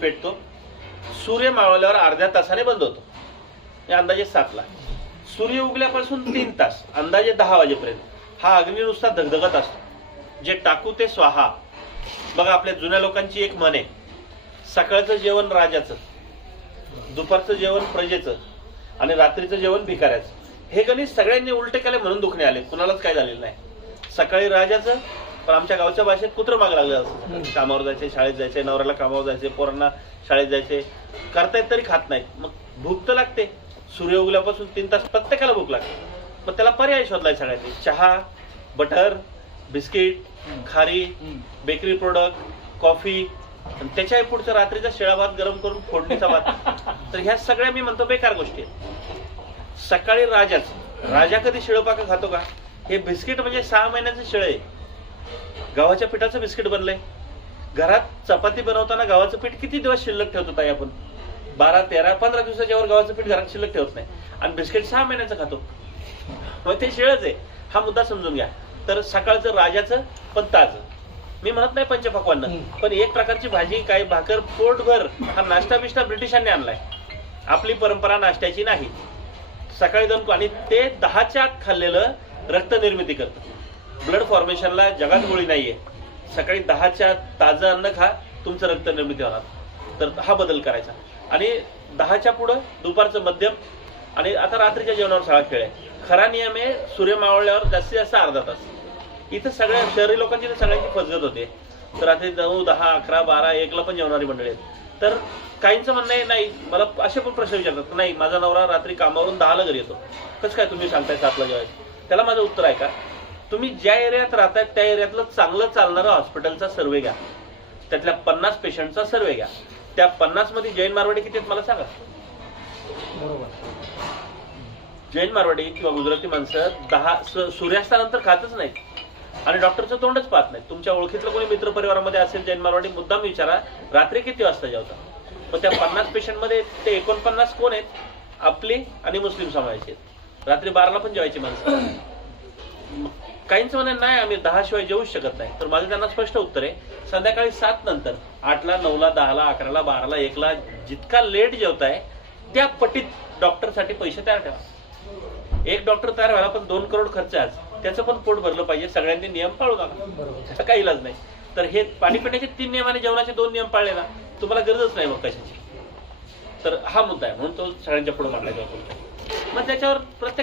पेटतो, सूर्य मावळल्यावर अर्ध्या तासाने बंद होतो. अंदाजे 7ला. सूर्य उगल्यापासून 3 तास अंदाजे 10 वाजेपर्यंत हा अग्नी नुसता धगधगत असतो. जे टाकू ते स्वाहा. बघा आपल्या जुन्या लोकांची एक म्हण आहे, सकाळचं जेवण राजाचं, दुपारचं जेवण प्रजेचं आणि रात्रीचं जेवण भिकाऱ्याचं. हे गणित सगळ्यांनी उलटे केले म्हणून दुखणे आले, कुणालाच काय झालेलं नाही. सकाळी राजाचं, पण आमच्या गावच्या भाषेत कुत्रं माग लागलं असतं. कामावर जायचे, शाळेत जायचे, नवऱ्याला कामावर जायचे, पोरांना शाळेत जायचे, करतायत तरी खात नाहीत. मग भूक तर लागते. सूर्य उगल्यापासून 3 तास प्रत्येकाला भूक लागते. मग त्याला पर्याय शोधलाय सगळ्यांनी. चहा, बटर, बिस्किट, खारी, बेकरी प्रोडक्ट, कॉफी, आणि त्याच्याही पुढचं रात्रीचा शिळा भात गरम करून फोडणीचा भात. तर ह्या सगळ्या मी म्हणतो बेकार गोष्टी आहेत. सकाळी राजा कधी शिळपाका खातो का? हे बिस्किट म्हणजे 6 महिन्याचं शिळ आहे. गव्हाच्या पिठाचं बिस्किट बनलंय. घरात चपाती बनवताना गव्हाचं पीठ किती दिवस शिल्लक ठेवतो ताई आपण? 12, 13, 15 दिवसाच्या वर गव्हाचं पीठ घरात शिल्लक ठेवत नाही. आणि बिस्किट 6 महिन्याचं खातो. मग ते शिळच आहे. हा मुद्दा समजून घ्या. तर सकाळचं राजाचं पण ताजं. मी म्हणत नाही पंचपक्वान्न, पण एक प्रकारची भाजी, काही भाकर, पोटभर. हा नाश्ता बिष्टा ब्रिटिशांनी आणलाय. आपली परंपरा नाश्त्याची नाही. सकाळी 2 आणि ते 10च्या आत खाल्लेलं रक्त निर्मिती करतं. ब्लड फॉर्मेशनला जगात गोळी नाहीये. सकाळी 10च्या आत ताजं अन्न खा, तुमचं रक्त निर्मिती होणार. तर हा बदल करायचा. आणि 10च्या पुढं दुपारचं मध्यम, आणि आता रात्रीच्या जेवणावर सगळा खेळ आहे. खरा नियम आहे सूर्य मावळल्यावर जास्तीत जास्त अर्धा तास. इथं सगळ्या शहरी लोकांची तर सगळ्यांची फसगत होते. तर रात्री 9, 10, 11, 12, 1ला पण जेवणारी मंडळी आहेत. तर काहींचं म्हणणं आहे नाही, मला असे पण प्रश्न विचारतात, नाही माझा नवरा रात्री कामावरून 10ला घरी येतो, कसं काय तुम्ही सांगताय 7ला जेवायचं? त्याला माझं उत्तर आहे का, तुम्ही ज्या एरियात राहताय त्या एरियातलं चांगलं चालणारं हॉस्पिटलचा सर्वे घ्या. त्यातल्या 50 पेशंटचा सर्वे घ्या. त्या 50 मध्ये जैन मारवाडी किती आहेत मला सांगा. जैन मारवाडी किंवा गुजराती माणसं सूर्यास्तानंतर खातच नाहीत आणि डॉक्टरचं तोंडच पाहत नाही. तुमच्या ओळखीतलं कोणी मित्र परिवारामध्ये असेल जैन मारवाडी, मुद्दाम विचारा रात्री किती वाजता जेवता. मग त्या 50 पेशंटमध्ये ते 49 कोण आहेत? आपली आणि मुस्लिम समाजाचे आहेत. रात्री 12ला पण जेवायची माणसं. काहींचं म्हणणं नाही आम्ही 10 शिवाय जेवूच शकत नाही. तर माझं त्यांना स्पष्ट उत्तर आहे, संध्याकाळी 7 नंतर 8ला, 9ला, 10ला, 11ला, 12ला, 1ला जितका लेट जेवताय त्या पटीत डॉक्टरसाठी पैसे तयार ठेवा. एक डॉक्टर तयार व्हायला पण 2 करोड खर्च आहे. त्याचं पण पोट भरलं पाहिजे. सगळ्यांनी नियम पाळू नका, त्याचा काही इलाज नाही. तर हे पाणी पिण्याचे 3 नियम आणि जेवणाचे 2 नियम पाळले ना, तुम्हाला गरजच नाही मग कशाची. तर हा मुद्दा आहे, म्हणून तो सगळ्यांच्या पुढे मांडला जातो. मग त्याच्यावर प्रत्येक